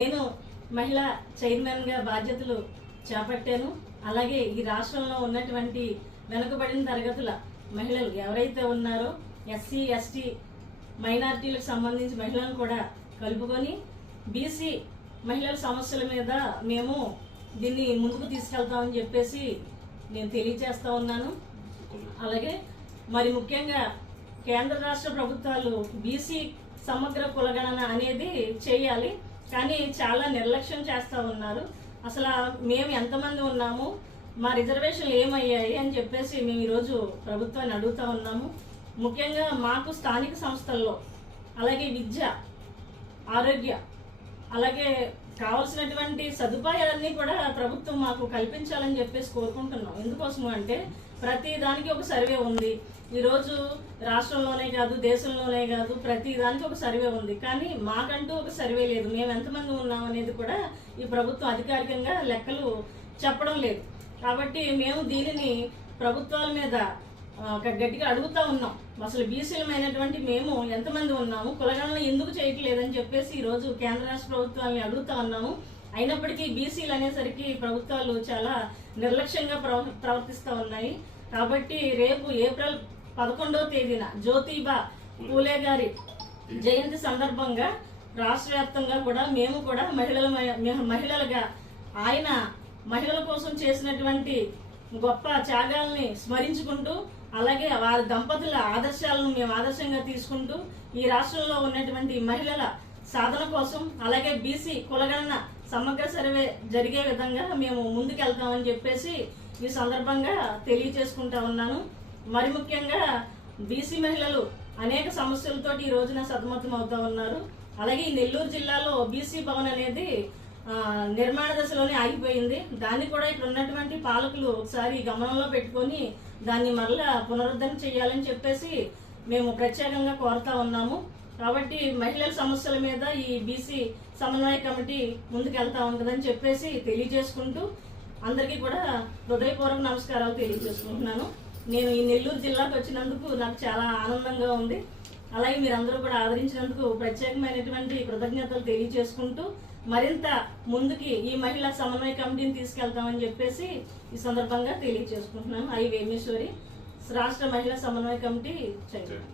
నేను మహిళా చైర్మన్గా బాధ్యతలు చేపట్టాను. అలాగే ఈ రాష్ట్రంలో ఉన్నటువంటి వెనుకబడిన తరగతుల మహిళలు ఎవరైతే ఉన్నారో ఎస్సీ ఎస్టీ మైనారిటీలకు సంబంధించి మహిళలను కూడా కలుపుకొని బీసీ మహిళల సమస్యల మీద మేము దీన్ని ముందుకు తీసుకెళ్తామని చెప్పేసి నేను తెలియజేస్తూ ఉన్నాను. అలాగే మరి ముఖ్యంగా కేంద్ర రాష్ట్ర ప్రభుత్వాలు బీసీ సమగ్ర కులగణన అనేది చేయాలి. కానీ చాలా నిర్లక్ష్యం చేస్తూ ఉన్నారు. అసలు మేము ఎంతమంది ఉన్నాము? మా రిజర్వేషన్లు ఏమయ్యాయి అని చెప్పేసి మేము ఈరోజు ప్రభుత్వాన్ని అడుగుతా ఉన్నాము. ముఖ్యంగా మాకు స్థానిక సంస్థల్లో అలాగే విద్య ఆరోగ్య అలాగే కావాల్సినటువంటి సదుపాయాలన్నీ కూడా ప్రభుత్వం మాకు కల్పించాలని చెప్పేసి కోరుకుంటున్నాం. ఎందుకోసం అంటే ప్రతి దానికి ఒక సర్వే ఉంది. ఈరోజు రాష్ట్రంలోనే కాదు దేశంలోనే కాదు ప్రతి దానికి ఒక సర్వే ఉంది. కానీ మాకంటూ ఒక సర్వే లేదు. మేము ఎంతమంది ఉన్నాం అనేది కూడా ఈ ప్రభుత్వం అధికారికంగా లెక్కలు చెప్పడం లేదు. కాబట్టి మేము దీనిని ప్రభుత్వాల మీద గట్టిగా అడుగుతా ఉన్నాం. అసలు బీసీలమైనటువంటి మేము ఎంతమంది ఉన్నాము? కులగణన ఎందుకు చేయట్లేదని చెప్పేసి ఈరోజు రోజు కేంద్ర రాష్ట్ర ప్రభుత్వాన్ని అడుగుతా ఉన్నాము. అయినప్పటికీ బీసీలు అనేసరికి ప్రభుత్వాలు చాలా నిర్లక్ష్యంగా ప్రవర్తిస్తూ ఉన్నాయి. కాబట్టి రేపు ఏప్రిల్ పదకొండవ తేదీన జ్యోతిబా పూలే గారి జయంతి సందర్భంగా రాష్ట్ర వ్యాప్తంగా కూడా మేము కూడా మహిళల మహిళలుగా ఆయన మహిళల కోసం చేసినటువంటి గొప్ప త్యాగాల్ని స్మరించుకుంటూ అలాగే వారి దంపతుల ఆదర్శాలను మేము ఆదర్శంగా తీసుకుంటూ ఈ రాష్ట్రంలో ఉన్నటువంటి మహిళల సాధన కోసం అలాగే బీసీ కులగణన సమగ్ర సర్వే జరిగే విధంగా మేము ముందుకెళ్తామని చెప్పేసి ఈ సందర్భంగా తెలియచేసుకుంటా ఉన్నాను. మరి ముఖ్యంగా బీసీ మహిళలు అనేక సమస్యలతోటి ఈ రోజున సతమతం అవుతా ఉన్నారు. అలాగే ఈ నెల్లూరు జిల్లాలో బీసీ భవన్ అనేది నిర్మాణ దశలోనే ఆగిపోయింది. దాన్ని కూడా ఇక్కడ ఉన్నటువంటి పాలకులు ఒకసారి గమనంలో పెట్టుకొని దాన్ని మరలా పునరుద్ధరణ చేయాలని చెప్పేసి మేము ప్రత్యేకంగా కోరుతా ఉన్నాము. కాబట్టి మహిళల సమస్యల మీద ఈ బీసీ సమన్వయ కమిటీ ముందుకెళ్తా ఉంటుందని చెప్పేసి తెలియజేసుకుంటూ అందరికీ కూడా హృదయపూర్వక నమస్కారాలు తెలియజేసుకుంటున్నాను. నేను ఈ నెల్లూరు జిల్లాకు వచ్చినందుకు నాకు చాలా ఆనందంగా ఉంది. అలాగే మీరందరూ కూడా ఆదరించినందుకు ప్రత్యేకమైనటువంటి కృతజ్ఞతలు తెలియజేసుకుంటూ మరింత ముందుకి ఈ మహిళా సమన్వయ కమిటీని తీసుకెళ్తామని చెప్పేసి ఈ సందర్భంగా తెలియజేసుకుంటున్నాను. ఐ వేమేశ్వరి రాష్ట్ర మహిళా సమన్వయ కమిటీ చైర్మన్.